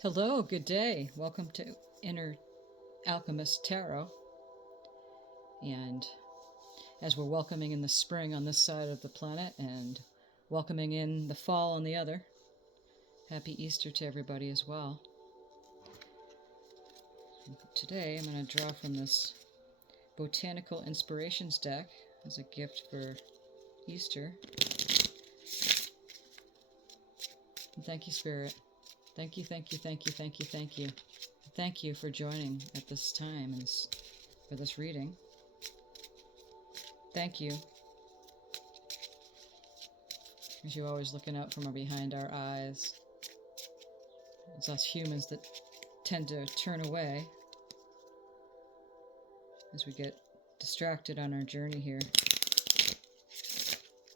Hello, good day. Welcome to Inner Alchemist Tarot. And as we're welcoming in the spring on this side of the planet and welcoming in the fall on the other, happy Easter to everybody as well. And today I'm going to draw from this Botanical Inspirations deck as a gift for Easter. And thank you, Spirit. Thank you, thank you, thank you, thank you, thank you. Thank you for joining at this time and for this reading. Thank you. As you're always looking out from behind our eyes. It's us humans that tend to turn away as we get distracted on our journey here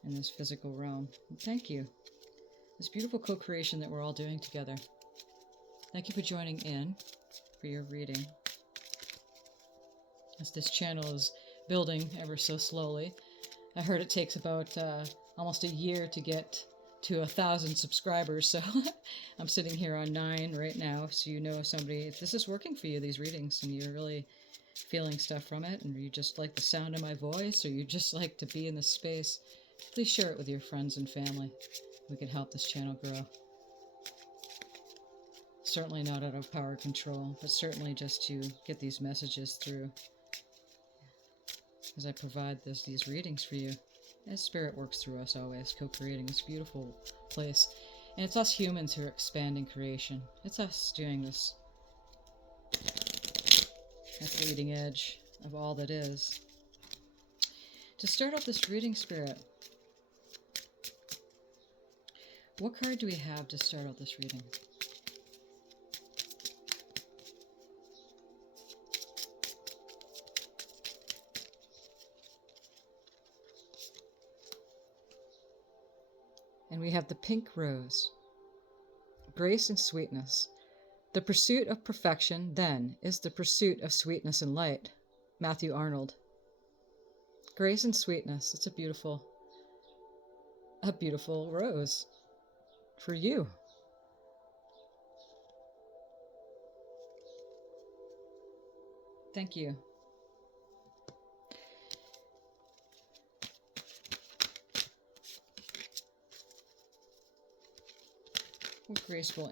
in this physical realm. And thank you. This beautiful co-creation that we're all doing together. Thank you for joining in for your reading. As this channel is building ever so slowly. I heard it takes about almost a year to get to 1,000 subscribers, so I'm sitting here on 9 right now. So you know if this is working for you, these readings, and you're really feeling stuff from it, and you just like the sound of my voice, or you just like to be in this space, please share it with your friends and family. We can help this channel grow. Certainly not out of power control, but certainly just to get these messages through as I provide these readings for you. As Spirit works through us always, co-creating this beautiful place. And it's us humans who are expanding creation. It's us doing this at the leading edge of all that is. To start off this reading, Spirit, what card do we have to start off this reading? And we have the pink rose. Grace and sweetness. The pursuit of perfection, then, is the pursuit of sweetness and light. Matthew Arnold. Grace and sweetness. It's a beautiful rose for you. Thank you. What graceful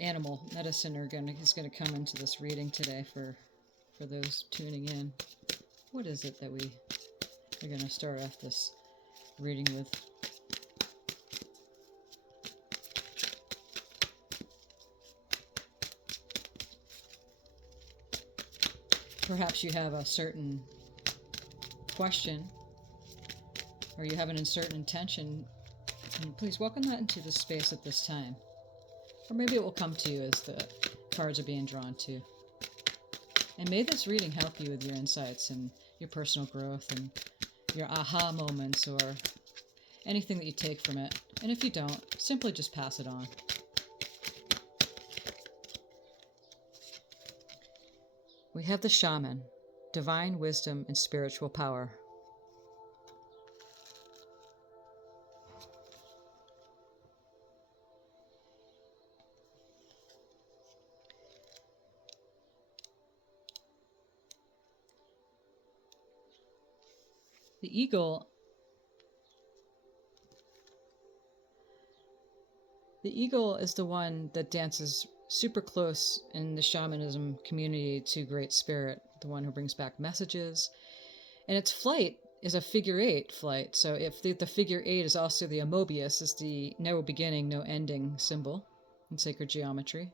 animal medicine is going to come into this reading today for those tuning in? What is it that we're going to start off this reading with? Perhaps you have a certain question, or you have an certain intention, and please welcome that into the space at this time. Or maybe it will come to you as the cards are being drawn to. And may this reading help you with your insights and your personal growth and your aha moments or anything that you take from it. And if you don't, simply just pass it on. We have the Shaman, divine wisdom and spiritual power. The eagle is the one that dances super close in the shamanism community to Great Spirit, the one who brings back messages. And its flight is a figure 8 flight. So if the figure 8 is also the Amobius, is the no beginning, no ending symbol in sacred geometry.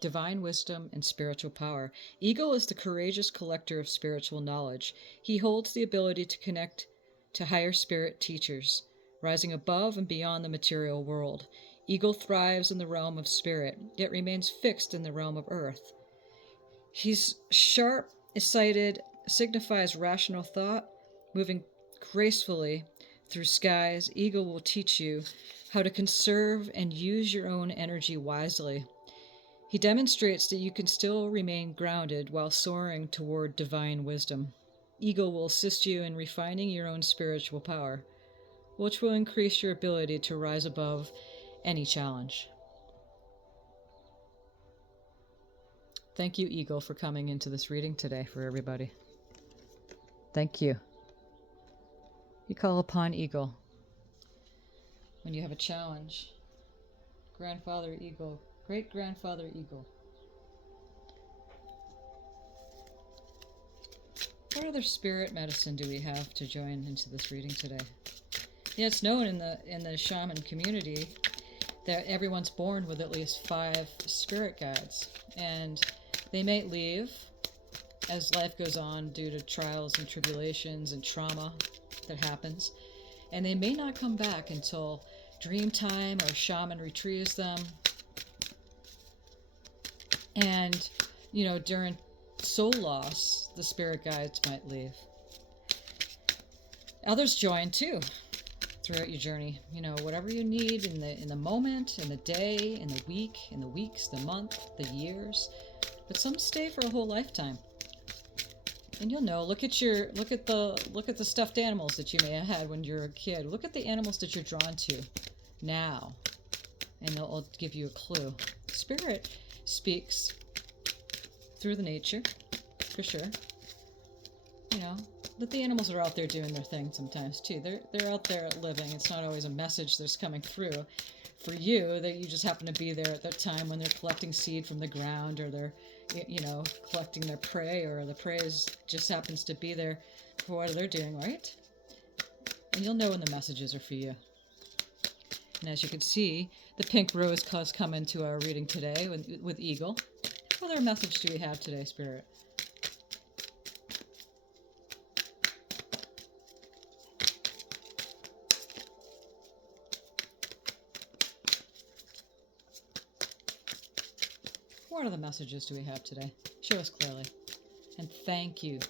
Divine wisdom and spiritual power. Eagle is the courageous collector of spiritual knowledge. He holds the ability to connect to higher spirit teachers, rising above and beyond the material world. Eagle thrives in the realm of spirit, yet remains fixed in the realm of earth. He's sharp-sighted, signifies rational thought, moving gracefully through skies. Eagle will teach you how to conserve and use your own energy wisely. He demonstrates that you can still remain grounded while soaring toward divine wisdom. Eagle will assist you in refining your own spiritual power, which will increase your ability to rise above any challenge. Thank you, Eagle, for coming into this reading today for everybody. Thank you. You call upon Eagle when you have a challenge. Grandfather Eagle, great-grandfather Eagle. What other spirit medicine do we have to join into this reading today? Yeah, it's known in the shaman community that everyone's born with at least 5 spirit guides, and they may leave as life goes on due to trials and tribulations and trauma that happens, and they may not come back until dream time or shaman retrieves them. And, during soul loss, the spirit guides might leave. Others join too throughout your journey. Whatever you need in the moment, in the day, in the week, in the weeks, the month, the years. But some stay for a whole lifetime. And you'll know. Look at the stuffed animals that you may have had when you were a kid. Look at the animals that you're drawn to now, and they'll give you a clue. Spirit speaks through the nature, for sure. But the animals are out there doing their thing sometimes too. They're out there living. It's not always a message that's coming through for you, that you just happen to be there at that time when they're collecting seed from the ground, or they're collecting their prey, or the prey just happens to be there for what they're doing, right? And you'll know when the messages are for you. And as you can see, the pink rose has come into our reading today with Eagle. What other message do we have today, Spirit? What other messages do we have today? Show us clearly. And thank you.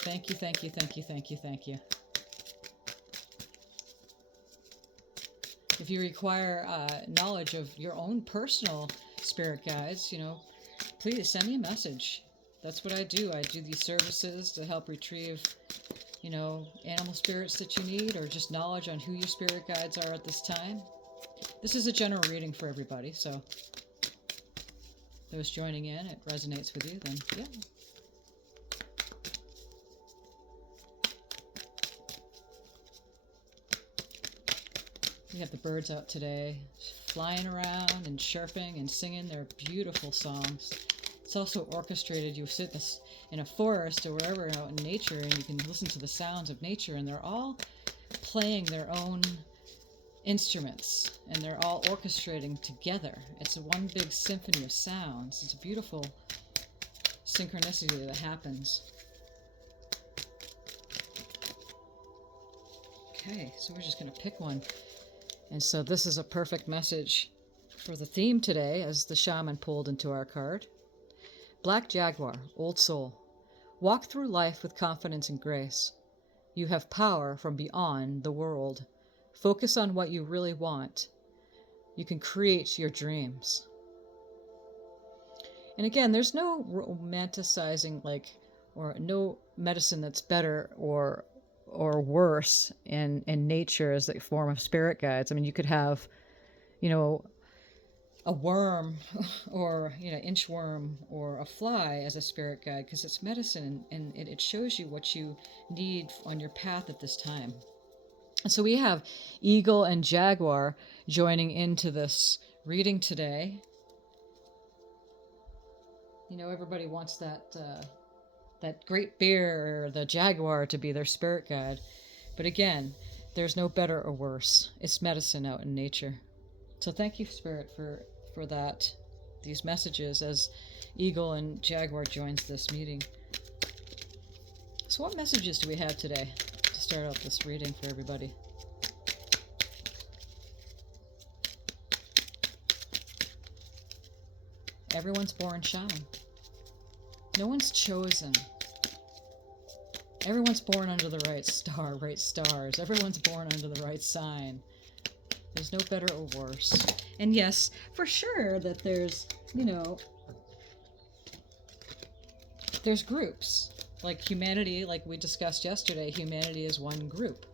Thank you, thank you, thank you, thank you, thank you. If you require knowledge of your own personal spirit guides, please send me a message. That's what I do. I do these services to help retrieve, animal spirits that you need, or just knowledge on who your spirit guides are at this time. This is a general reading for everybody, so those joining in, it resonates with you, then yeah. We have the birds out today, flying around and chirping and singing their beautiful songs. It's also orchestrated. You sit in a forest or wherever out in nature, and you can listen to the sounds of nature, and they're all playing their own instruments, and they're all orchestrating together. It's one big symphony of sounds. It's a beautiful synchronicity that happens. Okay, so we're just going to pick one. And so this is a perfect message for the theme today, as the shaman pulled into our card. Black Jaguar, Old Soul. Walk through life with confidence and grace. You have power from beyond the world. Focus on what you really want. You can create your dreams. And again, there's no romanticizing, or no medicine that's better or worse in nature as a form of spirit guides. I mean, you could have, a worm or, inchworm or a fly as a spirit guide, because it's medicine, and it shows you what you need on your path at this time. And so we have Eagle and Jaguar joining into this reading today. Everybody wants that great bear or the jaguar to be their spirit guide. But again, there's no better or worse. It's medicine out in nature. So thank you, Spirit, for these messages as Eagle and Jaguar joins this meeting. So what messages do we have today to start out this reading for everybody? Everyone's born shaman. No one's chosen. Everyone's born under the right stars. Everyone's born under the right sign. There's no better or worse. And yes, for sure that there's, there's groups. Like humanity, like we discussed yesterday, humanity is one group.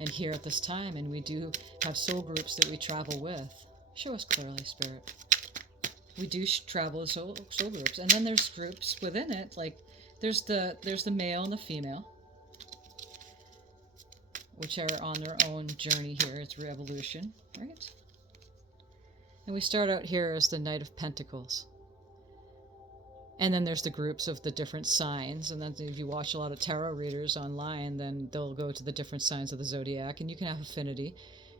And here at this time, and we do have soul groups that we travel with. Show us clearly, Spirit. We do travel as soul groups, and then there's groups within it. Like there's the male and the female, which are on their own journey here. It's revolution, right? And we start out here as the Knight of Pentacles. And then there's the groups of the different signs. And then if you watch a lot of tarot readers online, then they'll go to the different signs of the zodiac, and you can have affinity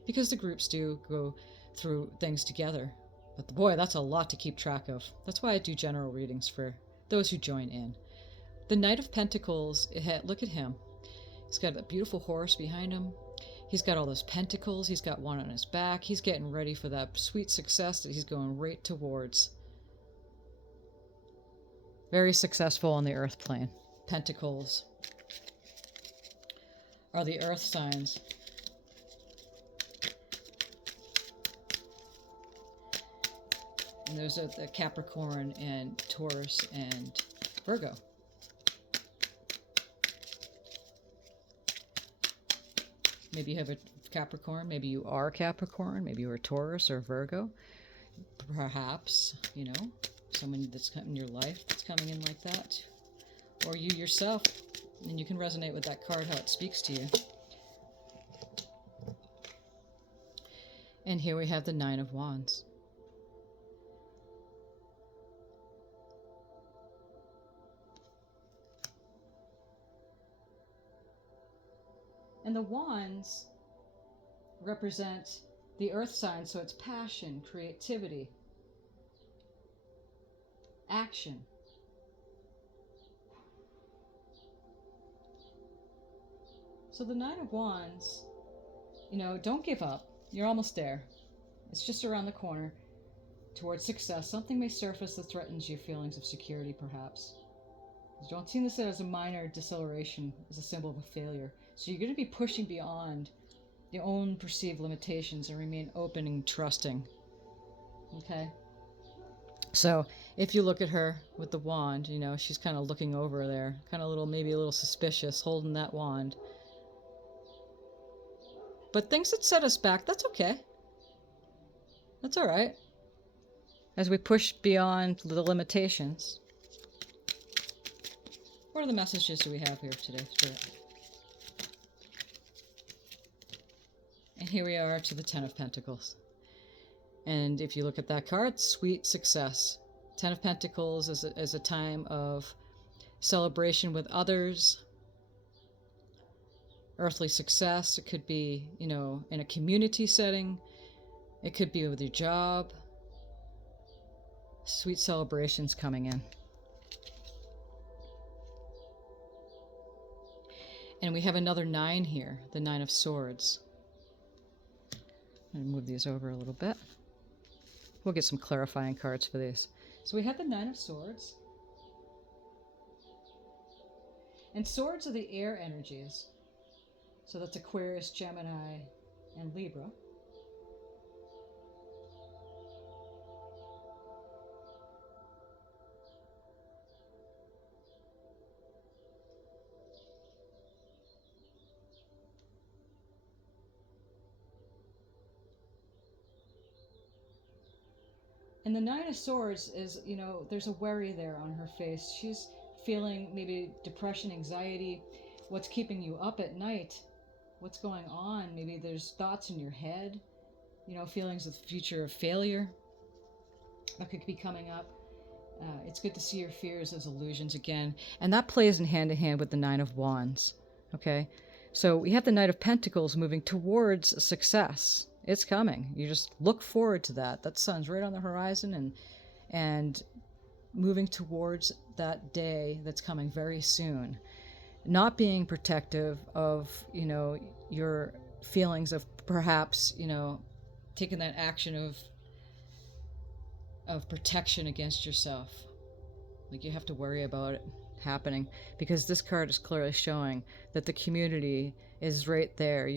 because the groups do go through things together. But boy, that's a lot to keep track of. That's why I do general readings for those who join in. The Knight of Pentacles, look at him. He's got a beautiful horse behind him. He's got all those pentacles. He's got one on his back. He's getting ready for that sweet success that he's going right towards. Very successful on the earth plane. Pentacles are the earth signs. And there's the Capricorn and Taurus and Virgo. Maybe you have a Capricorn, maybe you are Capricorn, maybe you're a Taurus or Virgo. Perhaps, someone that's in your life that's coming in like that. Or you yourself, and you can resonate with that card, how it speaks to you. And here we have the Nine of Wands. And the wands represent the earth sign, so it's passion, creativity, action. So the Nine of Wands, don't give up. You're almost there. It's just around the corner towards success. Something may surface that threatens your feelings of security, perhaps. Don't see this as a minor deceleration, as a symbol of a failure. So you're going to be pushing beyond your own perceived limitations and remain open and trusting. Okay? So if you look at her with the wand, she's kind of looking over there, kind of maybe a little suspicious, holding that wand. But things that set us back, that's okay. That's all right. As we push beyond the limitations. What are the messages do we have here today, Spirit? And here we are to the Ten of Pentacles. And if you look at that card, sweet success. Ten of Pentacles is a time of celebration with others. Earthly success. It could be, in a community setting. It could be with your job. Sweet celebrations coming in. And we have another 9 here, the 9 of Swords. I'm going to move these over a little bit. We'll get some clarifying cards for these. So we have the 9 of Swords. And swords are the air energies. So that's Aquarius, Gemini, and Libra. And the Nine of Swords is, there's a worry there on her face. She's feeling maybe depression, anxiety. What's keeping you up at night? What's going on? Maybe there's thoughts in your head, feelings of future of failure that could be coming up. It's good to see your fears as illusions again. And that plays in hand with the Nine of Wands. Okay? So we have the Knight of Pentacles moving towards success. It's coming. You just look forward to that. That sun's right on the horizon and moving towards that day that's coming very soon. Not being protective of, your feelings of perhaps, taking that action of protection against yourself. Like you have to worry about it happening because this card is clearly showing that the community is right there.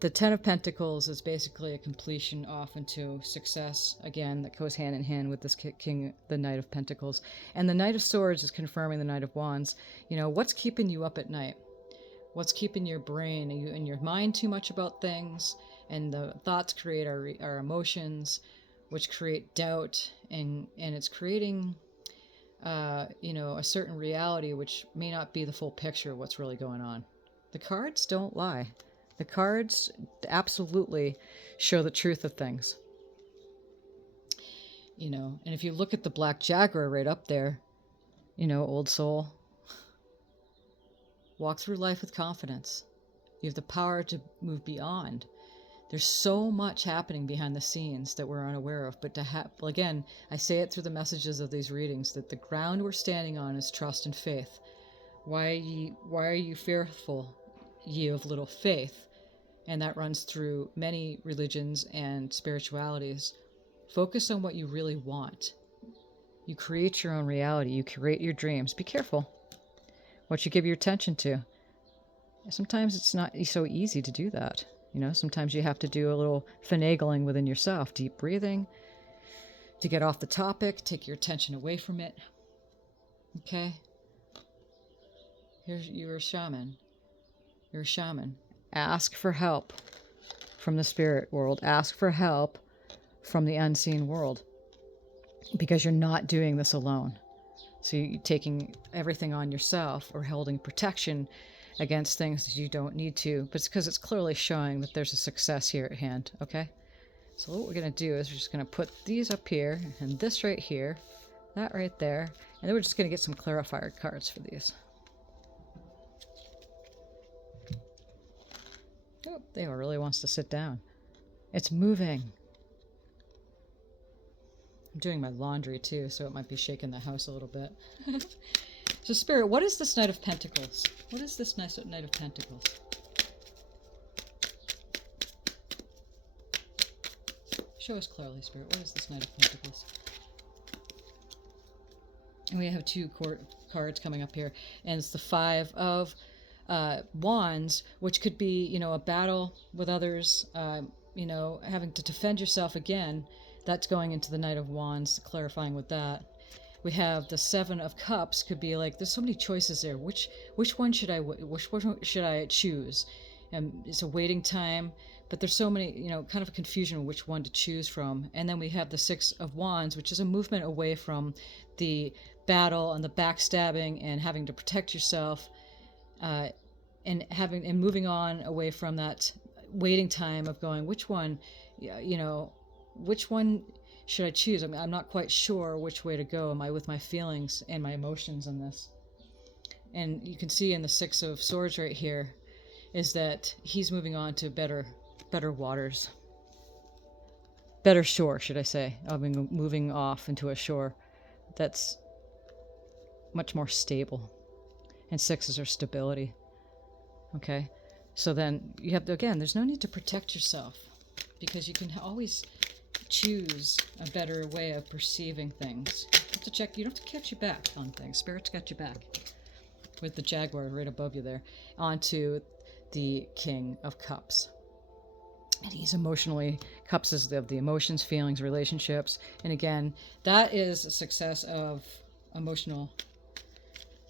The Ten of Pentacles is basically a completion off into success, again, that goes hand in hand with this king, the Knight of Pentacles. And the Knight of Swords is confirming the Knight of Wands. What's keeping you up at night? What's keeping your brain? Are you in your mind too much about things? And the thoughts create our emotions, which create doubt, and it's creating a certain reality which may not be the full picture of what's really going on. The cards don't lie. The cards absolutely show the truth of things. And if you look at the black jaguar right up there, old soul, walk through life with confidence. You have the power to move beyond. There's so much happening behind the scenes that we're unaware of, but again, I say it through the messages of these readings, that the ground we're standing on is trust and faith. Why are you fearful, ye of little faith? And that runs through many religions and spiritualities. Focus on what you really want. You create your own reality. You create your dreams. Be careful what you give your attention to. Sometimes it's not so easy to do that. Sometimes you have to do a little finagling within yourself, deep breathing, to get off the topic, take your attention away from it. Okay? You're a shaman. You're a shaman. Ask for help from the spirit world. Ask for help from the unseen world, because you're not doing this alone. So you're taking everything on yourself or holding protection against things that you don't need to, but it's because it's clearly showing that there's a success here at hand, okay? So what we're going to do is we're just going to put these up here, and this right here, that right there, and then we're just going to get some clarifier cards for these. Oh, they really wants to sit down. It's moving. I'm doing my laundry too, so it might be shaking the house a little bit. So Spirit, what is this Knight of Pentacles? What is this Knight of Pentacles? Show us clearly, Spirit. What is this Knight of Pentacles? And we have two cards coming up here, and it's the Five of Wands, which could be, a battle with others, having to defend yourself again. That's going into the Knight of Wands, clarifying with that. We have the Seven of Cups, could be like, there's so many choices there. Which one should I choose? And it's a waiting time, but there's so many, kind of a confusion of which one to choose from. And then we have the Six of Wands, which is a movement away from the battle and the backstabbing and having to protect yourself, and moving on away from that waiting time of going, which one should I choose? I'm not quite sure which way to go. Am I with my feelings and my emotions in this? And you can see in the Six of Swords right here is that he's moving on to better waters. Better shore, should I say. Moving off into a shore that's much more stable. And sixes are stability. Okay? So then you have, again, there's no need to protect yourself, because you can always choose a better way of perceiving things. You have to check. You don't have to catch your back on things. Spirit's got your back. With the Jaguar right above you there. Onto the King of Cups. And he's emotionally, Cups is of the emotions, feelings, relationships. And again, that is a success of emotional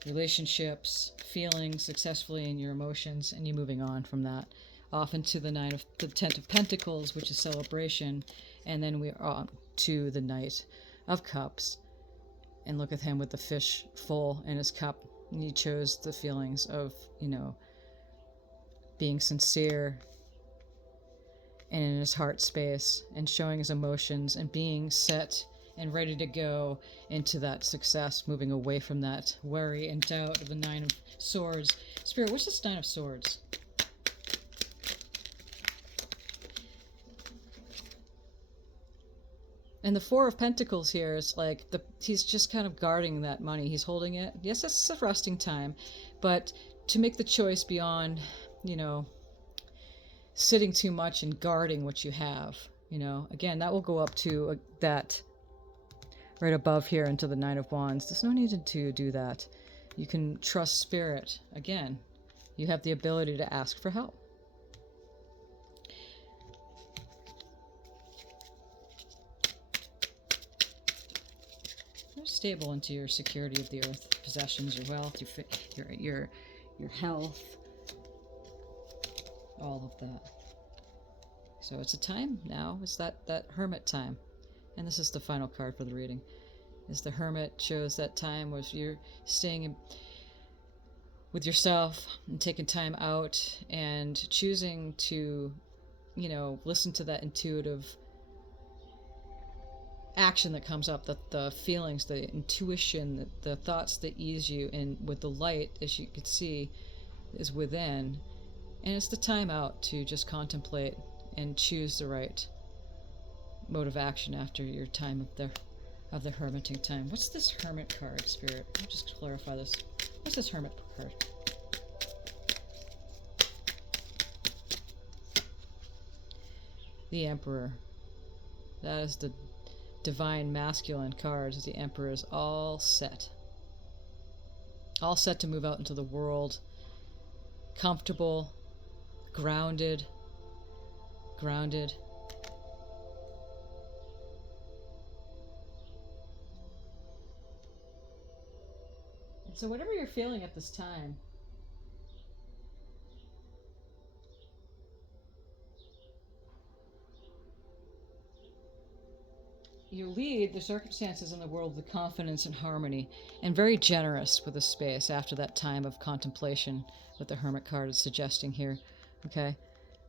relationships, feeling successfully in your emotions, and you moving on from that. Off into the Ten of Pentacles, which is celebration. And then we're on to the Knight of Cups. And look at him with the fish full in his cup. And he chose the feelings of, being sincere and in his heart space and showing his emotions and being set and ready to go into that success, moving away from that worry and doubt of the Nine of Swords. Spirit, what's this Nine of Swords? And the Four of Pentacles here is like, he's just kind of guarding that money. He's holding it. Yes, it's a resting time, but to make the choice beyond, sitting too much and guarding what you have, again, that will go up to that right above here into the Nine of Wands. There's no need to do that. You can trust Spirit. Again, you have the ability to ask for help. Stable into your security of the earth, possessions, your wealth, your health, all of that. So it's a time now. It's that hermit time. And this is the final card for the reading. Is the hermit shows that time was you're staying with yourself and taking time out and choosing to, listen to that intuitive action that comes up, the feelings, the intuition, the thoughts that ease you, and with the light, as you can see, is within. And it's the time out to just contemplate and choose the right mode of action after your time of the hermiting time. What's this hermit card, Spirit? I'll just clarify this. What's this hermit card? The Emperor. That is the divine masculine cards. The Emperor is all set. All set to move out into the world. Comfortable. Grounded. So whatever you're feeling at this time, you lead the circumstances in the world with confidence and harmony, and very generous with the space after that time of contemplation that the Hermit card is suggesting here. Okay?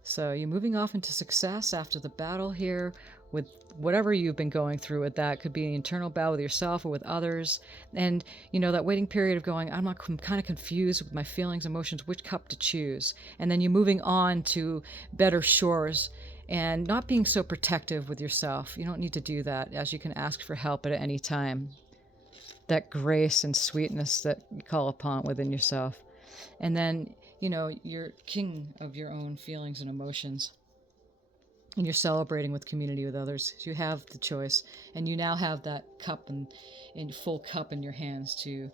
So you're moving off into success after the battle here with whatever you've been going through with that. Could be an internal battle with yourself or with others. And, that waiting period of going, I'm kind of confused with my feelings, emotions, which cup to choose. And then you're moving on to better shores and not being so protective with yourself. You don't need to do that, as you can ask for help at any time. That grace and sweetness that you call upon within yourself. And then, you're king of your own feelings and emotions. And you're celebrating with community with others. So you have the choice. And you now have that cup in full cup in your hands to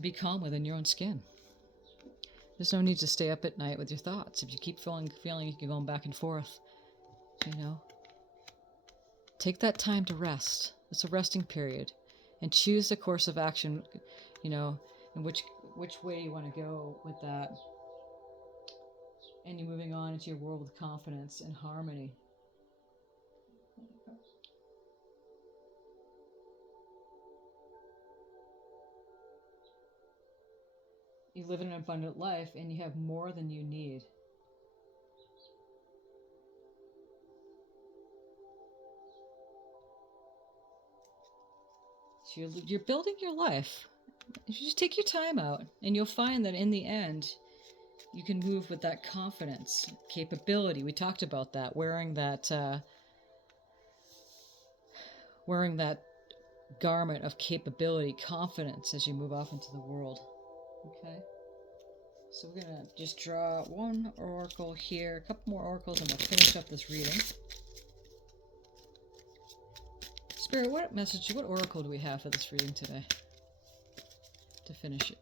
be calm within your own skin. There's no need to stay up at night with your thoughts. If you keep feeling you're going back and forth, take that time to rest. It's a resting period. And choose the course of action, and which way you want to go with that. And you're moving on into your world with confidence and harmony. You live an abundant life and you have more than you need. So you're building your life. You just take your time out, and you'll find that in the end, you can move with that confidence, capability. We talked about that, wearing that garment of capability, confidence as you move off into the world. Okay? So we're going to just draw one oracle here, a couple more oracles, and we'll finish up this reading. Spirit, what oracle do we have for this reading today to finish it?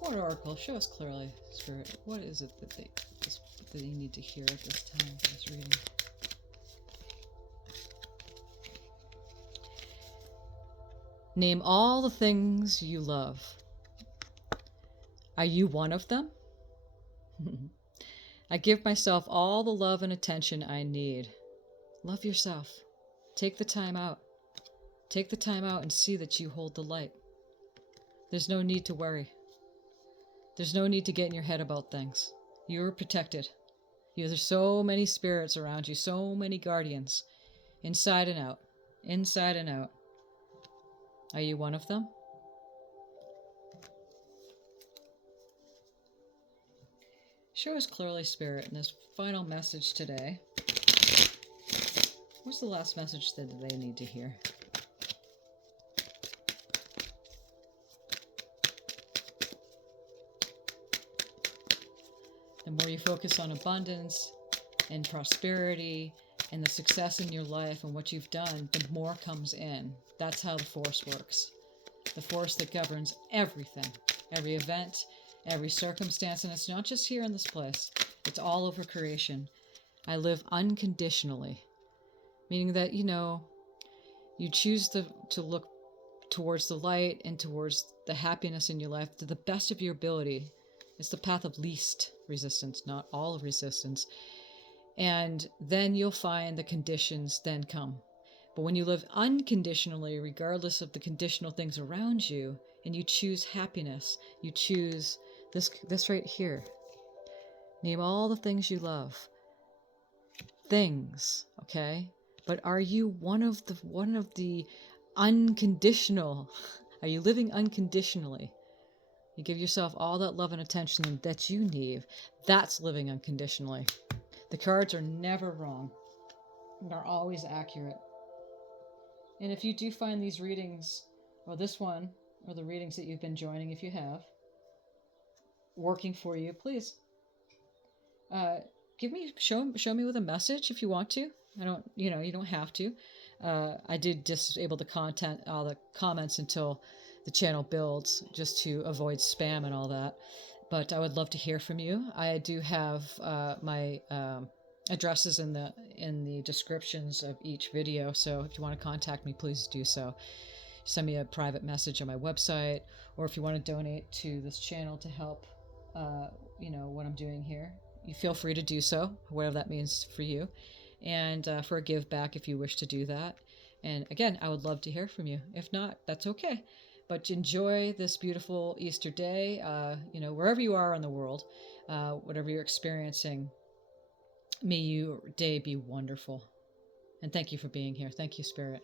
What oracle? Show us clearly, Spirit. What is it that they need to hear at this time for this reading? Name all the things you love. Are you one of them? I give myself all the love and attention I need. Love yourself. Take the time out. Take the time out and see that you hold the light. There's no need to worry. There's no need to get in your head about things. You're protected. There's so many spirits around you, so many guardians, inside and out, inside and out. Are you one of them? Show us clearly, Spirit, in this final message today. What's the last message that they need to hear? The more you focus on abundance and prosperity and the success in your life and what you've done, the more comes in. That's how the force works. The force that governs everything, every event, every circumstance. And it's not just here in this place, it's all over creation. I live unconditionally, meaning that, you choose to look towards the light and towards the happiness in your life to the best of your ability. It's the path of least resistance, not all of resistance. And then you'll find the conditions then come. But when you live unconditionally, regardless of the conditional things around you, and you choose happiness, you choose this right here. Name all the things you love. Things, okay? But are you one of the unconditional? Are you living unconditionally? You give yourself all that love and attention that you need. That's living unconditionally. The cards are never wrong. They're always accurate. And if you do find these readings, or this one, or the readings that you've been joining, if you have, working for you, please show me with a message if you want to. I don't, you don't have to. I did disable all the comments until the channel builds, just to avoid spam and all that. But I would love to hear from you. I do have my addresses in the descriptions of each video. So if you want to contact me, please do so. Send me a private message on my website, or if you want to donate to this channel to help, what I'm doing here, you feel free to do so, whatever that means for you. And for a give back if you wish to do that. And again, I would love to hear from you. If not, that's okay. But enjoy this beautiful Easter day, wherever you are in the world, whatever you're experiencing, may your day be wonderful. And thank you for being here. Thank you, Spirit.